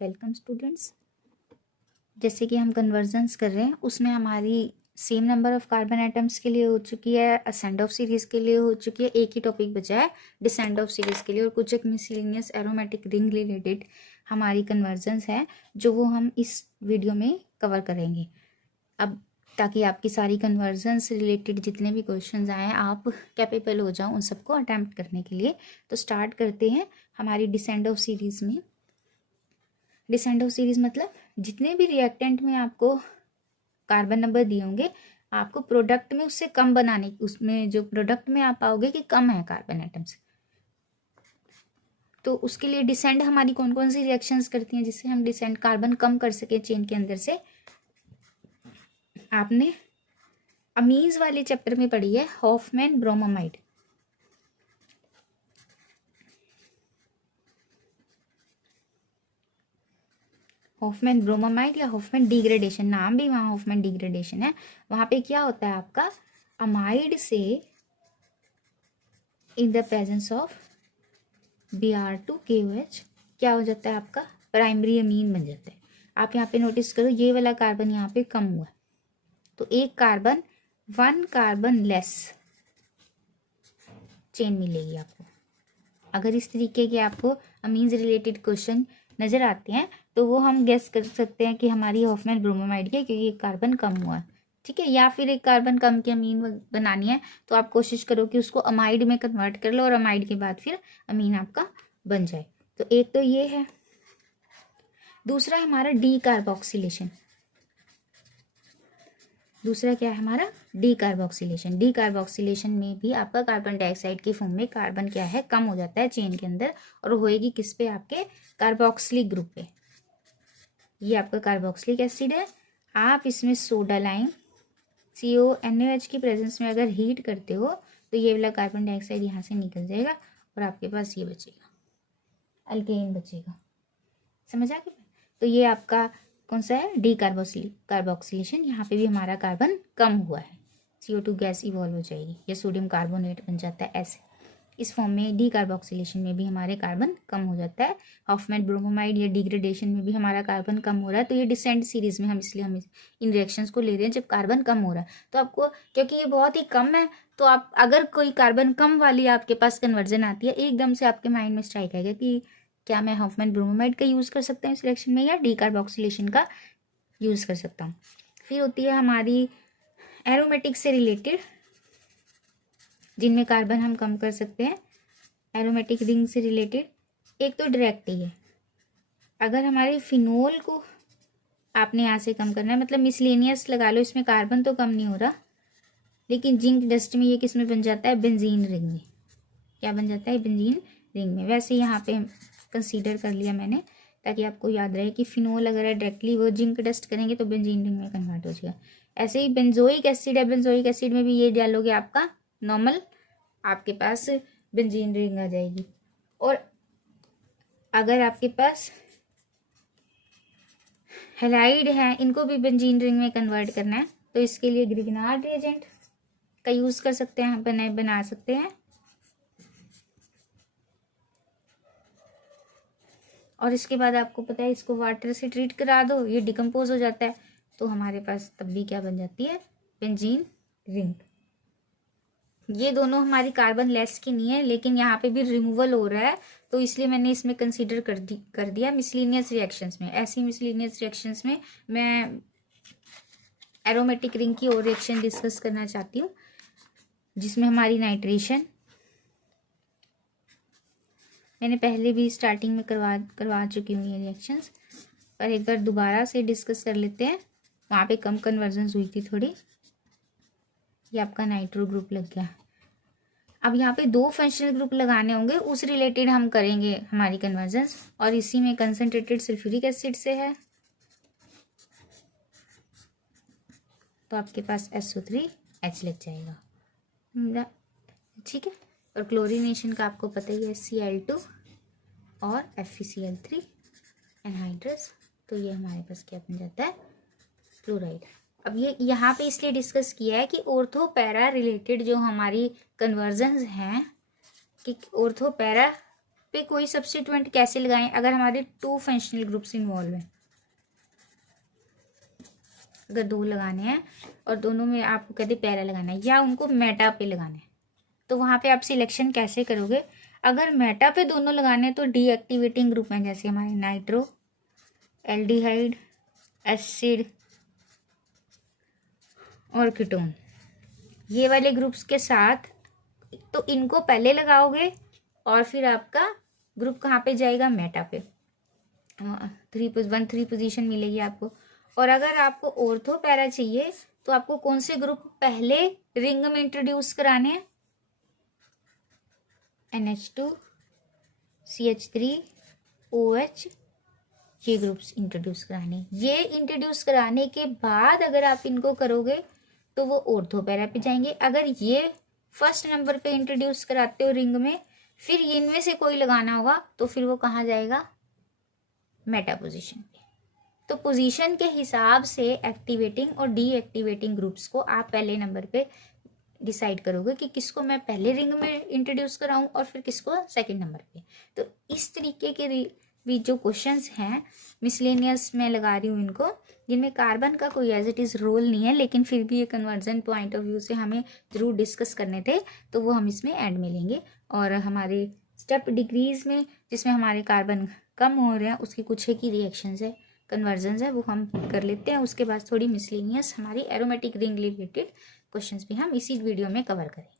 Welcome students. जैसे कि हम कन्वर्जन्स कर रहे हैं उसमें हमारी same number of carbon atoms के लिए हो चुकी है, असेंड ऑफ सीरीज के लिए हो चुकी है, एक ही टॉपिक बचा है डिसेंड ऑफ सीरीज के लिए, और कुछ एक मिसलेनियस एरोमेटिक रिंग रिलेटेड हमारी कन्वर्जन्स है जो वो हम इस वीडियो में कवर करेंगे। अब ताकि आपकी सारी कन्वर्जन्स रिलेटेड जितने भी क्वेश्चंस आए आप कैपेबल हो जाओ उन सबको अटैम्प्ट करने के लिए। तो स्टार्ट करते हैं हमारी डिसेंड ऑफ सीरीज में। डिसेंड ऑफ सीरीज मतलब जितने भी रिएक्टेंट में आपको कार्बन नंबर दिए होंगे आपको प्रोडक्ट में उससे कम बनाने, उसमें जो प्रोडक्ट में आप पाओगे कि कम है कार्बन एटम्स, तो उसके लिए डिसेंड हमारी कौन कौन सी रिएक्शंस करती हैं जिससे हम डिसेंड कार्बन कम कर सके चेन के अंदर से। आपने अमीज वाले चैप्टर में पढ़ी है हॉफमैन ब्रोमामाइड। हॉफमैन ब्रोमामाइड या हॉफमैन डिग्रेडेशन, नाम भी वहाँ हॉफमैन डिग्रेडेशन है। वहाँ पे क्या होता है आपका अमाइड से in the presence of Br2KOH क्या हो जाता है आपका प्राइमरी अमीन बन जाता है। आप यहाँ पे नोटिस करो ये वाला कार्बन यहाँ पे कम हुआ तो एक कार्बन 1 कार्बन लेस चेन मिलेगी आपको। अगर इस तरीके के आपको अमीन्स रिलेटेड क्वेश्चन नजर आते हैं तो वो हम गेस कर सकते हैं कि हमारी हॉफमैन ब्रोमामाइड की है क्योंकि एक कार्बन कम हुआ है, ठीक है। या फिर एक कार्बन कम की अमीन बनानी है तो आप कोशिश करो कि उसको अमाइड में कन्वर्ट कर लो और अमाइड के बाद फिर अमीन आपका बन जाए। तो एक तो ये है। दूसरा है हमारा डी कार्बोक्सिलेशन। दूसरा क्या है हमारा डी कार्बोक्सिलेशन। डी कार्बोक्सिलेशन में भी आपका कार्बन डाइऑक्साइड की फॉर्म में कार्बन क्या है कम हो जाता है चेन के अंदर और होएगी किस पे आपके कार्बोक्सिलिक ग्रुप पे। ये आपका कार्बोक्सिलिक एसिड है। आप इसमें सोडा लाइम CONH की प्रेजेंस में अगर हीट करते हो तो ये वाला कार्बन डाइऑक्साइड यहाँ से निकल जाएगा और आपके पास ये बचेगा, अल्केन बचेगा। समझ आ गया? तो ये आपका कौन सा है डी कार्बोक्सिलेशन। यहाँ पे भी हमारा कार्बन कम हुआ है, CO2 गैस इवॉल्व हो जाएगी, ये सोडियम कार्बोनेट बन जाता है ऐसे। इस फॉर्म में डी कार्बोक्सिलेशन में भी हमारे कार्बन कम हो जाता है। हॉफमैन ब्रोमामाइड या डिग्रेडेशन में भी हमारा कार्बन कम हो रहा है। तो ये डिसेंड सीरीज में हम इसलिए हम इन रिएक्शंस को ले रहे हैं जब कार्बन कम हो रहा है। तो आपको क्योंकि ये बहुत ही कम है तो आप अगर कोई कार्बन कम वाली आपके पास कन्वर्जन आती है एकदम से आपके माइंड में स्ट्राइक आएगा कि क्या मैं हॉफमैन ब्रोमामाइड का यूज़ कर सकता हूँ इस रिएक्शन में या डी कार्बोक्सिलेशन का यूज़ कर सकता हूँ। फिर होती है हमारी एरोमेटिक से रिलेटेड जिनमें कार्बन हम कम कर सकते हैं। एरोमेटिक रिंग से रिलेटेड एक तो डायरेक्ट ही है। अगर हमारे फिनोल को आपने यहाँ से कम करना है मतलब मिसलेनियस लगा लो, इसमें कार्बन तो कम नहीं हो रहा लेकिन जिंक डस्ट में ये किस में बन जाता है बेंजीन रिंग में। क्या बन जाता है बेंजीन रिंग में। वैसे यहाँ पे कंसीडर कर लिया मैंने ताकि आपको याद रहे कि फिनोल अगर है डायरेक्टली वो जिंक डस्ट करेंगे तो बेंजीन रिंग में कन्वर्ट हो जाएगा। ऐसे ही बेंजोइक एसिड है, बेंजोइक एसिड में भी ये डालोगे आपका नॉर्मल आपके पास बेंजीन रिंग आ जाएगी। और अगर आपके पास हेलाइड है इनको भी बेंजीन रिंग में कन्वर्ट करना है तो इसके लिए ग्रिग्नार्ड रिएजेंट का यूज कर सकते हैं, बना सकते हैं। और इसके बाद आपको पता है इसको वाटर से ट्रीट करा दो ये डिकम्पोज हो जाता है तो हमारे पास तब भी क्या बन जाती है बेंजीन रिंग। ये दोनों हमारी कार्बन लेस की नहीं है लेकिन यहाँ पे भी रिमूवल हो रहा है तो इसलिए मैंने इसमें कंसीडर कर दिया मिसलेनियस रिएक्शंस में। ऐसी मिसलेनियस रिएक्शंस में मैं एरोमेटिक रिंग की और रिएक्शन डिस्कस करना चाहती हूँ जिसमें हमारी नाइट्रेशन मैंने पहले भी स्टार्टिंग में करवा चुकी हूँ ये रिएक्शंस, पर एक बार दोबारा से डिस्कस कर लेते हैं। वहाँ पे कम कन्वर्जन्स हुई थी थोड़ी। ये आपका नाइट्रो ग्रुप लग गया। अब यहाँ पे 2 फंक्शनल ग्रुप लगाने होंगे उस रिलेटेड हम करेंगे हमारी कन्वर्जन्स और इसी में कंसनट्रेटेड सल्फ्यूरिक एसिड से है तो आपके पास SO3H लग जाएगा, ठीक है। और क्लोरीनेशन का आपको पता ही है Cl2 और FeCl3 एनहाइड्रस, तो ये हमारे पास क्या बन जाता है फ्लोराइड। अब ये यहाँ पे इसलिए डिस्कस किया है कि ऑर्थो पैरा रिलेटेड जो हमारी कन्वर्जन्स हैं कि ऑर्थो पैरा पे कोई सब्स्टिट्यूएंट कैसे लगाएं अगर हमारे 2 फंक्शनल ग्रुप्स इन्वॉल्व हैं। अगर 2 लगाने हैं और दोनों में आपको कहते पैरा लगाना है या उनको मेटा पे लगाना है, तो वहाँ पे आप सिलेक्शन कैसे करोगे। अगर मेटा पे दोनों लगाने हैं तो डीएक्टिवेटिंग ग्रुप में जैसे हमारे नाइट्रो, एल्डिहाइड, एसिड और कीटोन, ये वाले ग्रुप्स के साथ तो इनको पहले लगाओगे और फिर आपका ग्रुप कहाँ पे जाएगा, मेटा पे। 3 पोजीशन मिलेगी आपको। और अगर आपको ऑर्थो पैरा चाहिए तो आपको कौन से ग्रुप पहले रिंग में इंट्रोड्यूस कराने हैं, NH2, CH3, OH, ये ग्रुप्स इंट्रोड्यूस कराने। ये इंट्रोड्यूस कराने के बाद अगर आप इनको करोगे तो वो ऑर्थो पैरा पे जाएंगे। अगर ये फर्स्ट नंबर पे इंट्रोड्यूस कराते हो रिंग में, फिर इनमें से कोई लगाना होगा तो फिर वो कहाँ जाएगा, मेटा पोजीशन पे। तो पोजीशन के हिसाब से एक्टिवेटिंग और डीएक्टिवेटिंग ग्रुप्स को आप पहले नंबर पे डिसाइड करोगे कि किसको मैं पहले रिंग में इंट्रोड्यूस कराऊं और फिर किसको सेकंड नंबर पे। तो इस तरीके के भी जो क्वेश्चंस हैं मिसलेनियस में लगा रही हूँ इनको, जिनमें कार्बन का कोई एज इट इज़ रोल नहीं है, लेकिन फिर भी ये कन्वर्जन पॉइंट ऑफ व्यू से हमें जरूर डिस्कस करने थे, तो वो हम इसमें ऐड में लेंगे। और हमारे स्टेप डिक्रीज में जिसमें हमारे कार्बन कम हो रहे हैं उसकी कुछ एक ही रिएक्शंस है, कन्वर्जन है, वो हम कर लेते हैं। उसके बाद थोड़ी मिसलेनियस हमारी एरोमेटिक रिंग रिलेटेड क्वेश्चंस भी हम इसी वीडियो में कवर करेंगे।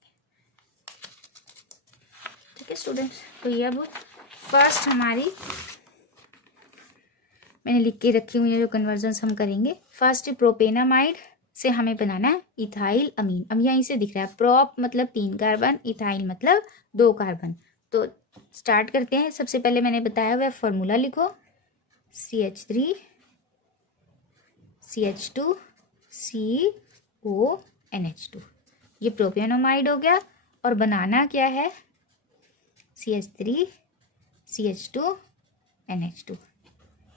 ठीक है स्टूडेंट्स, तो ये अब फर्स्ट हमारी मैंने लिख के रखी हुई है जो कन्वर्जन्स हम करेंगे। फर्स्ट प्रोपेनामाइड से हमें बनाना है इथाइल अमीन। अब यहाँ से दिख रहा है प्रोप मतलब 3 कार्बन, इथाइल मतलब 2 कार्बन। तो स्टार्ट करते हैं। सबसे पहले मैंने बताया हुआ फॉर्मूला लिखो, CH3 CH2 CONH2, ये प्रोपेनामाइड हो गया। और बनाना क्या है, CH3 CH2 NH2।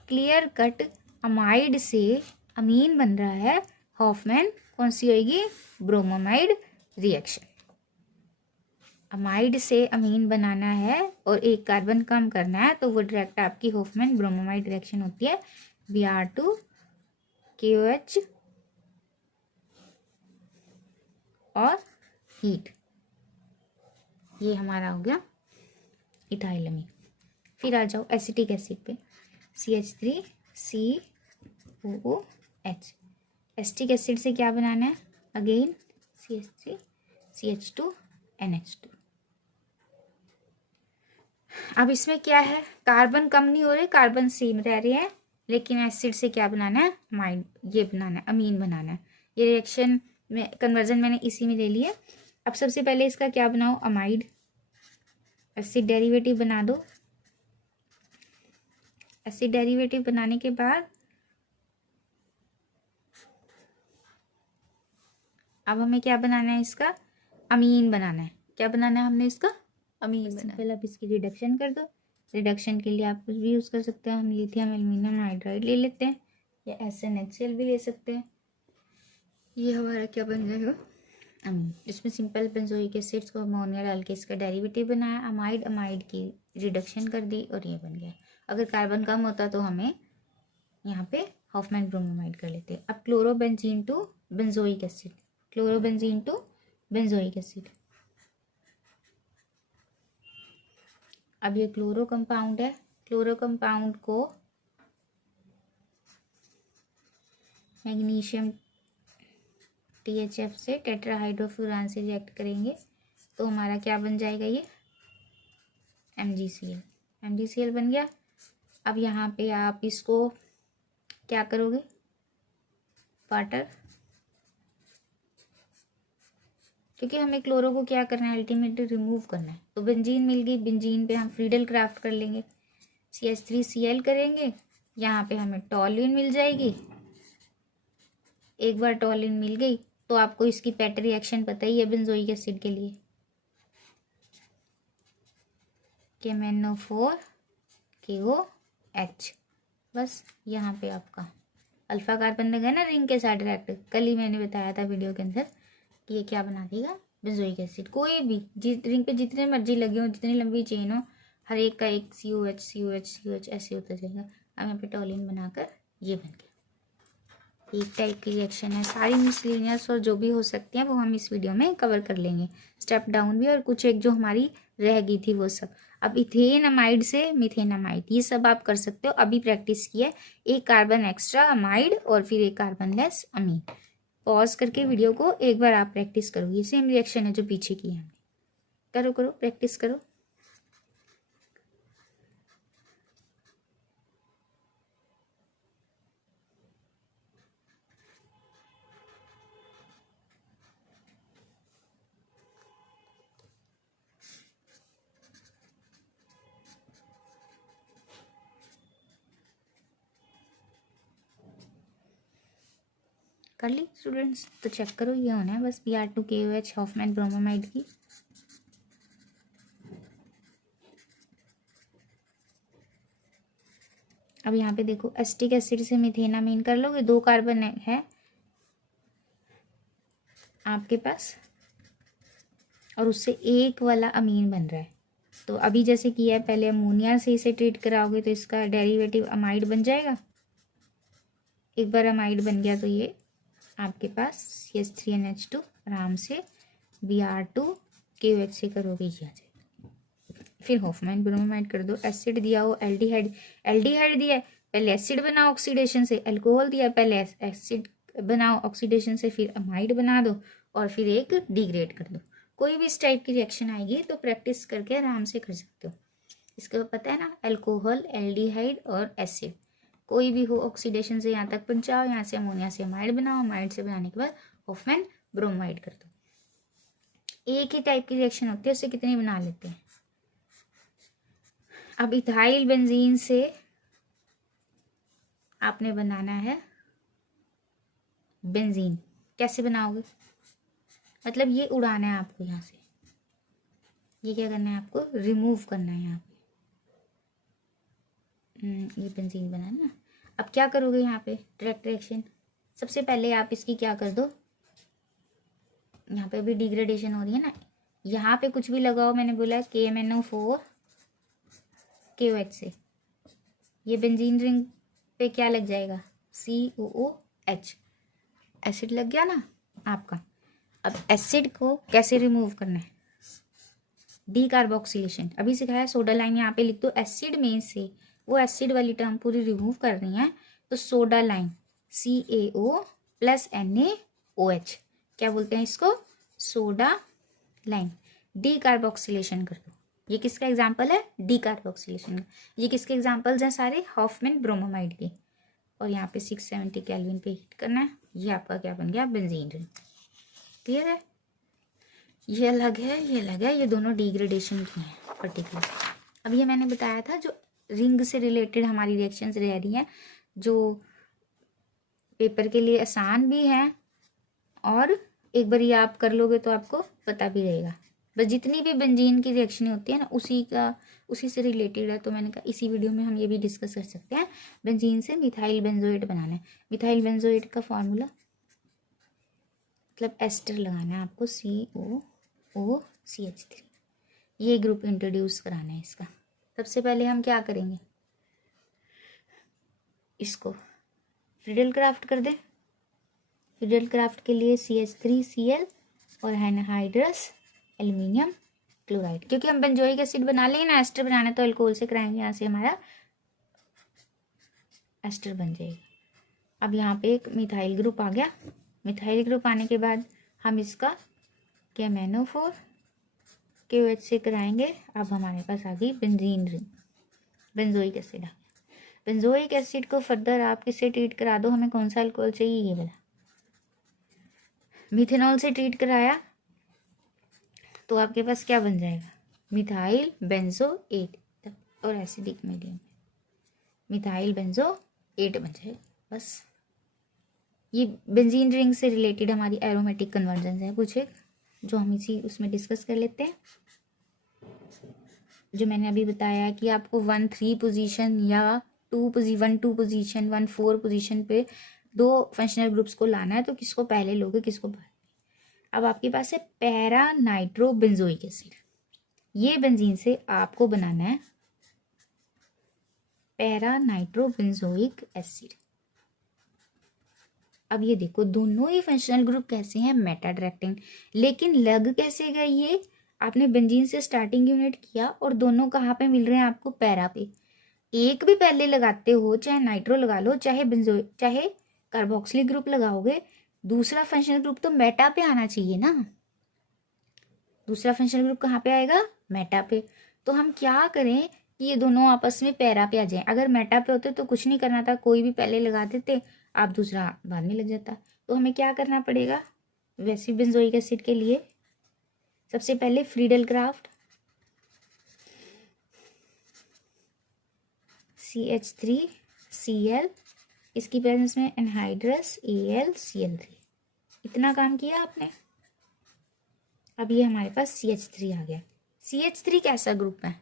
Clear cut amide से अमीन बन रहा है, हॉफमैन कौन सी होगी, ब्रोमोमाइड रिएक्शन। अमाइड से अमीन बनाना है और 1 कार्बन कम करना है तो वो डायरेक्ट आपकी हॉफमैन ब्रोमोमाइड रिएक्शन होती है, Br2 KOH और हीट। ये हमारा हो गया इथाइल अमीन। फिर आ जाओ एसिटिक एसिड पे, CH3 COOH। एसिटिक एसिड से क्या बनाना है, अगेन CH3 CH2 NH2। अब इसमें क्या है, कार्बन कम नहीं हो रहे, कार्बन सेम रह रहे हैं, लेकिन एसिड से क्या बनाना है, अमाइड, ये बनाना है, अमीन बनाना है। ये रिएक्शन में कन्वर्जन मैंने इसी में ले लिया। अब सबसे पहले इसका क्या बनाओ, अमाइड, एसिड डेरिवेटिव बना दो। एसिड डेरिवेटिव बनाने के बाद अब हमें क्या बनाना है, इसका अमीन बनाना है। क्या बनाना है हमने, इसका अमीन बनाना है। पहले आप इसकी रिडक्शन कर दो। रिडक्शन के लिए आप कुछ भी यूज़ कर सकते हैं। हम लिथियम एल्यूमिनियम हाइड्राइड ले लेते हैं या SnHCl भी ले सकते हैं। ये हमारा क्या बन जाएगा, अमीन। इसमें सिंपल बेंजोइक एसिड्स को अमोनिया डाल के इसका डेरिवेटिव बनाया, अमाइड, अमाइड की रिडक्शन कर दी और ये बन गया। अगर कार्बन कम होता तो हमें यहाँ पे हॉफमैन ब्रोमोमाइड कर लेते। अब chlorobenzene to benzoic acid, chlorobenzene to benzoic acid. अब ये क्लोरो कंपाउंड है, क्लोरो कंपाउंड को मैग्नीशियम THF से टेट्राहाइड्रोफ्यूरान से रिएक्ट करेंगे तो हमारा क्या बन जाएगा, ये MgCl। MgCl बन गया। अब यहाँ पे आप इसको क्या करोगे, वाटर, क्योंकि हमें क्लोरो को क्या करना है, अल्टीमेटली रिमूव करना है। तो बेंजीन मिल गई, बेंजीन पे हम फ्रीडल क्राफ्ट कर लेंगे, CH3Cl करेंगे, यहाँ पे हमें टॉलिन मिल जाएगी। एक बार टॉलिन मिल गई तो आपको इसकी पेट रिएक्शन पता ही है बेंजोइक एसिड के लिए, KMnO4 KOH। बस यहाँ पे आपका अल्फा कार्बन लगा ना रिंग के साथ डायरेक्ट, कल ही मैंने बताया था वीडियो के अंदर कि ये क्या बना देगा, बेंजोइक एसिड। कोई भी जिस रिंग पे जितने मर्जी लगे हो, जितनी लंबी चेन हो, हर एक का एक COH COH COH ऐसे होता जाएगा। अब यहाँ पे टॉलिन बनाकर ये बन गया। एक टाइप की रिएक्शन है। सारी मिसलिनियस और जो भी हो सकती हैं वो हम इस वीडियो में कवर कर लेंगे, स्टेप डाउन भी और कुछ एक जो हमारी रह गई थी वो सब। अब इथेन अमाइड से मीथेन अमाइड, ये सब आप कर सकते हो। अभी प्रैक्टिस की है, एक कार्बन एक्स्ट्रा अमाइड और फिर एक कार्बन लेस अमीन। पॉज करके वीडियो को एक बार आप प्रैक्टिस करो। ये सेम रिएक्शन है जो पीछे की है हमने। करो करो प्रैक्टिस करो। कर ली स्टूडेंट्स? तो चेक करो, ये होना है बस Br2KOH हॉफमैन ब्रोमोमाइड की। अब यहाँ पे देखो, एसिटिक एसिड से मीथेनामीन कर लोगे, 2 कार्बन है आपके पास और उससे एक वाला अमीन बन रहा है। तो अभी जैसे किया है, पहले अमोनिया से इसे ट्रीट कराओगे तो इसका डेरिवेटिव अमाइड बन जाएगा। एक बार अमाइड बन गया तो ये आपके पास CH3NH2 आराम से Br2KOH से करोगे ये आ जाएगा। फिर हॉफमैन ब्रोमाइड कर दो। एसिड दिया हो एल्डिहाइड, एल्डिहाइड दिया है पहले एसिड बनाओ ऑक्सीडेशन से, अल्कोहल दिया पहले एसिड बनाओ ऑक्सीडेशन से, फिर अमाइड बना दो और फिर एक डिग्रेड कर दो। कोई भी इस टाइप की रिएक्शन आएगी तो प्रैक्टिस करके आराम से कर सकते हो। इसका पता है ना, अल्कोहल, एल्डिहाइड और एसिड कोई भी हो ऑक्सीडेशन से यहाँ तक पहुंचाओ, यहाँ से अमोनिया से अमाइड बनाओ, अमाइड से बनाने के बाद हॉफमैन ब्रोमाइड कर दो। एक ही टाइप की रिएक्शन होती है, उससे कितनी बना लेते हैं। अब इथाइल बेंजीन से आपने बनाना है बेंजीन। कैसे बनाओगे? मतलब ये उड़ाना है आपको यहाँ से, ये क्या करना है आपको, रिमूव करना है यहाँ पे। ये बेंजीन बनाना। अब क्या करोगे यहाँ पे डायरेक्ट रिएक्शन, सबसे पहले आप इसकी क्या कर दो, यहाँ पे भी डिग्रेडेशन हो रही है ना, यहाँ पे कुछ भी लगाओ। मैंने बोला KMnO4 KOH से ये बेंजीन रिंग पे क्या लग जाएगा, COOH, एसिड लग गया ना आपका। अब एसिड को कैसे रिमूव करना है, डीकार्बोक्सिलेशन अभी सिखाया। सोडा लाइन यहाँ पे लिख दो, एसिड में से वो एसिड वाली टर्म पूरी रिमूव करनी है तो सोडा लाइन CaO+NaOH, क्या बोलते हैं इसको, सोडा लाइन। डीकार्बोक्सिलेशन कर दो। ये किसका एग्जाम्पल है, डीकार्बोक्सिलेशन का। ये किसके एग्जाम्पल्स हैं सारे, हॉफमैन ब्रोमोमाइड के। और यहाँ पे 670 केल्विन पे हीट करना है। ये आपका क्या बन गया, बेंजीन रिंग। क्लियर है? ये अलग है, ये अलग है, ये दोनों डिग्रेडेशन की हैं पर्टिकुलर। अब ये मैंने बताया था जो रिंग से रिलेटेड हमारी रिएक्शंस रह रही हैं, जो पेपर के लिए आसान भी है और एक बार ये आप कर लोगे तो आपको पता भी रहेगा। बस जितनी भी बेंजीन की रिएक्शन होती है ना उसी से रिलेटेड है। तो मैंने कहा इसी वीडियो में हम ये भी डिस्कस कर सकते हैं। बेंजीन से मिथाइल बेंजोएट बनाना है। मिथाइल बेंजोएट का फॉर्मूला मतलब एस्टर लगाना है आपको, COOCH3। ये ग्रुप इंट्रोड्यूस कराना है इसका। सबसे पहले हम क्या करेंगे, इसको फ्रीडल क्राफ्ट कर दें। फ्रीडल क्राफ्ट के लिए CH3Cl और एनहाइड्रस एल्यूमिनियम क्लोराइड, क्योंकि हम बेंजोइक एसिड बना लेंगे ना, एस्टर बनाना तो अल्कोहल से कराएंगे, यहाँ से हमारा एस्टर बन जाएगा। अब यहाँ पे एक मिथाइल ग्रुप आ गया। मिथाइल ग्रुप आने के बाद हम इसका KMnO4 KOH से कराएंगे। अब हमारे पास आ गई बेंजीन रिंग, बेंजोइक एसिड आ गया। बेंजोइक एसिड को फर्दर आप किससे ट्रीट करा दो, हमें कौन सा अल्कोहल चाहिए ये वाला, मिथेनॉल से ट्रीट कराया तो आपके पास क्या बन जाएगा, मिथाइल बेंजोएट। और एसिडिक मीडियम मिथाइल बेंजोएट बन जाएगा। बस ये बेंजीन रिंग से रिलेटेड हमारी एरोमेटिक कन्वर्जन है कुछ एक, जो हम इसी उसमें डिस्कस कर लेते हैं। जो मैंने अभी बताया कि आपको 1-3 पोजीशन या 1-2 पोजीशन 1-4 पोजीशन पे 2 फंक्शनल ग्रुप्स को लाना है, तो किसको पहले लोगे किसको बाद में। अब आपके पास है पैरा नाइट्रो बेंजोइक एसिड। ये बेंजीन से आपको बनाना है पैरा नाइट्रोबेंजोइक एसिड। अब ये देखो दोनों ही फंक्शनल ग्रुप कैसे हैं, मेटा डायरेक्टिंग, लेकिन लग कैसे गए ये, आपने बेंजीन से स्टार्टिंग यूनिट किया और दोनों कहाँ पे मिल रहे हैं आपको, पैरा पे। एक भी पहले लगाते हो, चाहे नाइट्रो लगा लो, चाहे बेंजो, चाहे कार्बोक्सिलिक ग्रुप लगाओगे, दूसरा फंक्शनल ग्रुप तो मेटा पे आना चाहिए ना। दूसरा फंक्शनल ग्रुप कहाँ पे आएगा, मेटा पे। तो हम क्या करें कि ये दोनों आपस में पैरा पे आ जाए। अगर मेटा पे होते तो कुछ नहीं करना था, कोई भी पहले लगा देते, आप दूसरा बाद में लग जाता। तो हमें क्या करना पड़ेगा, वैसे बेंजोइक एसिड के लिए सबसे पहले फ्रीडल क्राफ्ट CH3Cl, इसकी प्रेजेंस में एनहाइड्रस AlCl3, इतना काम किया आपने। अब ये हमारे पास CH3 आ गया। CH3 कैसा ग्रुप है,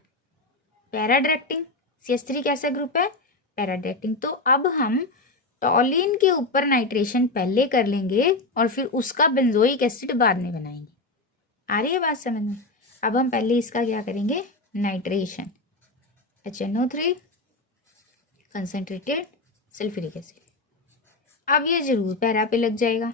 पैरा डायरेक्टिंग। CH3 कैसा ग्रुप है, पैरा डायरेक्टिंग। तो अब हम टॉलिन के ऊपर नाइट्रेशन पहले कर लेंगे और फिर उसका बेंजोइक एसिड बाद में बनाएंगे। आ रही है बात समझ में। अब हम पहले इसका क्या करेंगे, nitration, HNO3 concentrated sulphuric acid. अब ये जरूर पैरा पे लग जाएगा,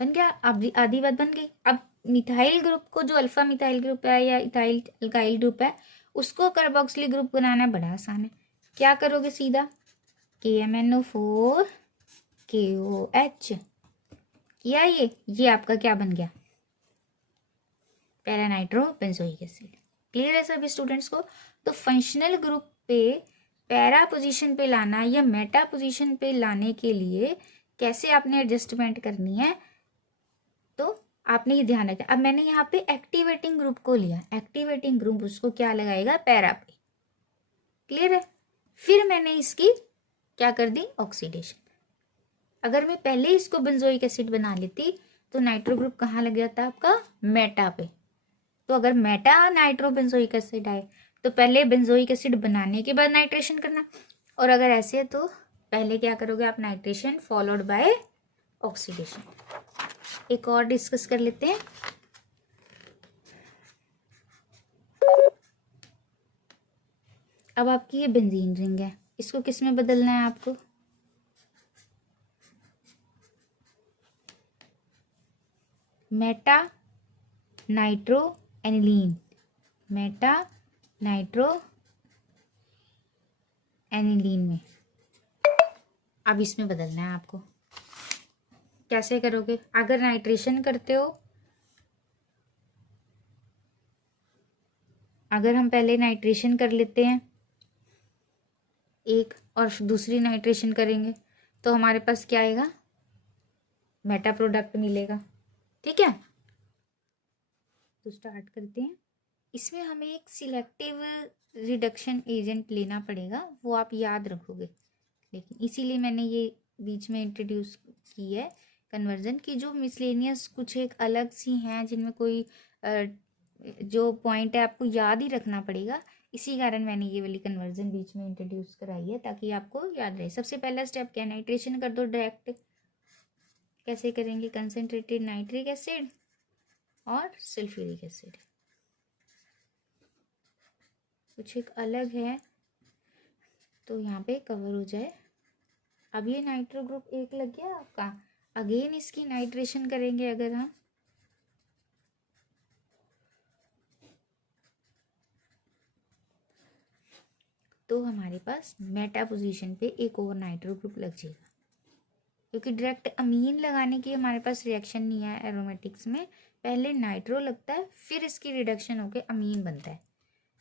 बन गया। अब आधी बात बन गई। अब मिथाइल ग्रुप को, जो अल्फा मिथाइल ग्रुप है या इथाइल अल्काइल ग्रुप है, उसको कार्बोक्सिलिक ग्रुप बनाना बड़ा आसान है। क्या करोगे, सीधा KMnO4 KOH किया, ये आपका क्या बन गया, para nitro benzoic acid. Clear है सभी स्टूडेंट्स को। तो फंक्शनल ग्रुप पे पैरा पोजीशन पे लाना या मेटा पोजीशन पे लाने के लिए कैसे आपने एडजस्टमेंट करनी है, तो आपने ये ध्यान रखा। अब मैंने यहाँ पे एक्टिवेटिंग ग्रुप को लिया, एक्टिवेटिंग ग्रुप उसको क्या लगाएगा, पैरा पे। क्लियर है। फिर मैंने इसकी क्या कर दी, ऑक्सीडेशन। अगर मैं पहले इसको बेंजोइक एसिड बना लेती तो नाइट्रो ग्रुप कहाँ लग जाता आपका, मेटा पे। तो अगर मेटा नाइट्रो बेंजोइक एसिड आए तो पहले बेंजोइक एसिड बनाने के बाद नाइट्रेशन करना, और अगर ऐसे है तो पहले क्या करोगे आप, नाइट्रेशन फॉलोड बाय ऑक्सीडेशन। एक और डिस्कस कर लेते हैं। अब आपकी ये बेंजीन रिंग है, इसको किस में बदलना है आपको, Meta nitro aniline, Meta nitro aniline में। अब इसमें बदलना है आपको। कैसे करोगे, अगर नाइट्रेशन करते हो, अगर हम पहले नाइट्रेशन कर लेते हैं एक और दूसरी नाइट्रेशन करेंगे तो हमारे पास क्या आएगा, मेटा प्रोडक्ट मिलेगा। ठीक है, तो स्टार्ट करते हैं। इसमें हमें एक सिलेक्टिव रिडक्शन एजेंट लेना पड़ेगा, वो आप याद रखोगे, लेकिन इसीलिए मैंने ये बीच में इंट्रोड्यूस की है कन्वर्जन की। जो मिसलेनियस कुछ एक अलग सी हैं जिनमें कोई जो पॉइंट है आपको याद ही रखना पड़ेगा, इसी कारण मैंने ये वाली कन्वर्जन बीच में इंट्रोड्यूस कराई है ताकि आपको याद रहे। सबसे पहला स्टेप क्या है, नाइट्रेशन कर दो डायरेक्ट। कैसे करेंगे, कंसनट्रेटेड नाइट्रिक एसिड और सल्फ्यूरिक एसिड, कुछ एक अलग है तो यहाँ पे कवर हो जाए। अब ये नाइट्रो ग्रुप एक लग गया आपका, अगेन इसकी नाइट्रेशन करेंगे अगर हम, तो हमारे पास मेटा पोजीशन पे एक और नाइट्रो ग्रुप लग जाएगा, क्योंकि डायरेक्ट अमीन लगाने की हमारे पास रिएक्शन नहीं है एरोमेटिक्स में। पहले नाइट्रो लगता है फिर इसकी रिडक्शन होकर अमीन बनता है।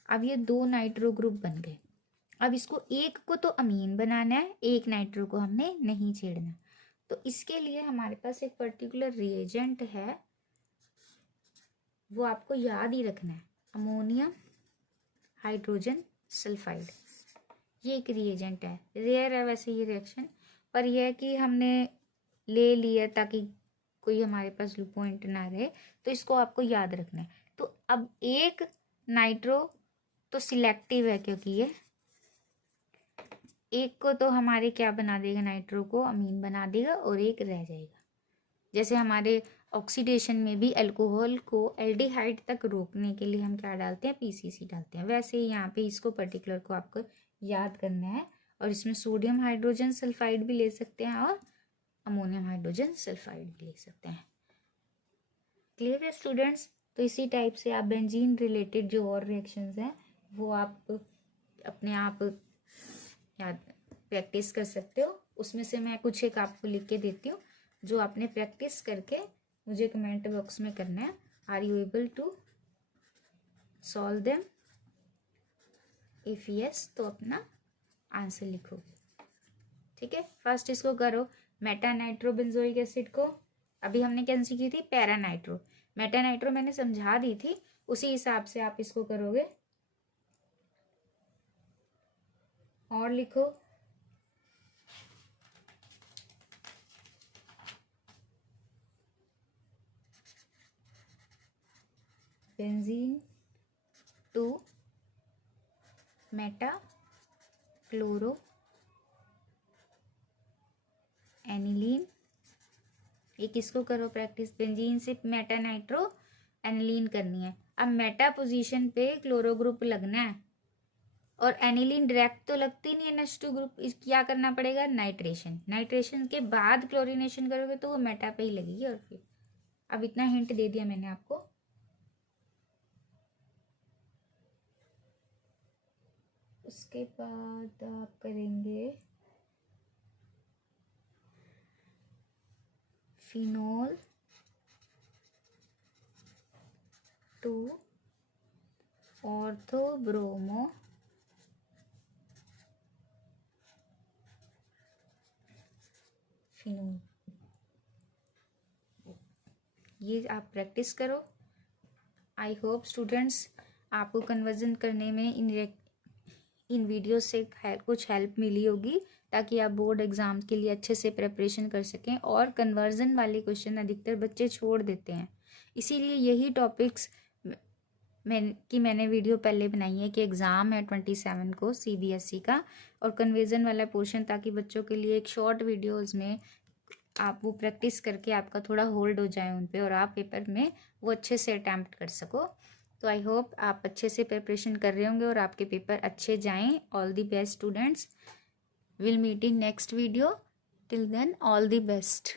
अब ये दो नाइट्रो ग्रुप बन गए। अब इसको एक को तो अमीन बनाना है, एक नाइट्रो को हमने नहीं छेड़ना। तो इसके लिए हमारे पास एक पर्टिकुलर रिएजेंट है, वो आपको याद ही रखना है, अमोनियम हाइड्रोजन सल्फाइड। ये एक रिएजेंट है, रेयर है वैसे ये रिएक्शन, पर यह है कि हमने ले लिया ताकि कोई हमारे पास पॉइंट ना रहे, तो इसको आपको याद रखना है। तो अब एक नाइट्रो तो सिलेक्टिव है, क्योंकि ये एक को तो हमारे क्या बना देगा, नाइट्रो को अमीन बना देगा और एक रह जाएगा। जैसे हमारे ऑक्सीडेशन में भी अल्कोहल को एल्डिहाइड तक रोकने के लिए हम क्या डालते हैं, पीसीसी डालते हैं। वैसे ही यहाँ पे इसको पर्टिकुलर को आपको याद करना है, और इसमें सोडियम हाइड्रोजन सल्फाइड भी ले सकते हैं और अमोनियम हाइड्रोजन सल्फाइड भी ले सकते हैं। क्लियर है स्टूडेंट्स? तो इसी टाइप से आप बेंजीन रिलेटेड जो और रिएक्शंस हैं वो आप अपने आप याद प्रैक्टिस कर सकते हो। उसमें से मैं कुछ एक आपको लिख के देती हूँ जो आपने प्रैक्टिस करके मुझे कमेंट बॉक्स में करना है। Are you able to solve them? If yes तो अपना आंसर लिखो। ठीक है, फर्स्ट इसको करो। मेटा नाइट्रोबेंजोइक एसिड को अभी हमने कैंसिल की थी पैरा नाइट्रो, मेटा नाइट्रो मैंने समझा दी थी, उसी हिसाब से आप इसको करोगे। और लिखो benzene to meta chloro aniline. एक इसको करो प्रैक्टिस, बेंजीन से मेटा नाइट्रो एनिलीन करनी है। अब मेटा पोजीशन पे क्लोरो ग्रुप लगना है और एनिलीन डायरेक्ट तो लगती नहीं है NH2 ग्रुप, क्या करना पड़ेगा, नाइट्रेशन। नाइट्रेशन के बाद क्लोरीनेशन करोगे तो वो मेटा पे ही लगेगी। और फिर अब इतना हिंट दे दिया मैंने आपको। उसके बाद आप करेंगे फिनोल टू ऑर्थोब्रोमो फिनोल। ये आप प्रैक्टिस करो। आई होप स्टूडेंट्स आपको कन्वर्जन करने में इन वीडियो से कुछ हेल्प मिली होगी, ताकि आप बोर्ड एग्जाम के लिए अच्छे से प्रिपरेशन कर सकें। और कन्वर्जन वाले क्वेश्चन अधिकतर बच्चे छोड़ देते हैं, इसीलिए यही टॉपिक्स मैंने वीडियो पहले बनाई है कि एग्ज़ाम है 27 को CBSE का, और कन्वर्जन वाला पोर्शन, ताकि बच्चों के लिए एक शॉर्ट वीडियोज़ में आप वो प्रैक्टिस करके आपका थोड़ा होल्ड हो जाए उन पे, और आप पेपर में वो अच्छे से अटैम्प्ट कर सको। तो आई होप आप अच्छे से प्रिपरेशन कर रहे होंगे और आपके पेपर अच्छे जाएं। All the best students, will meet in next video. Till then all the best.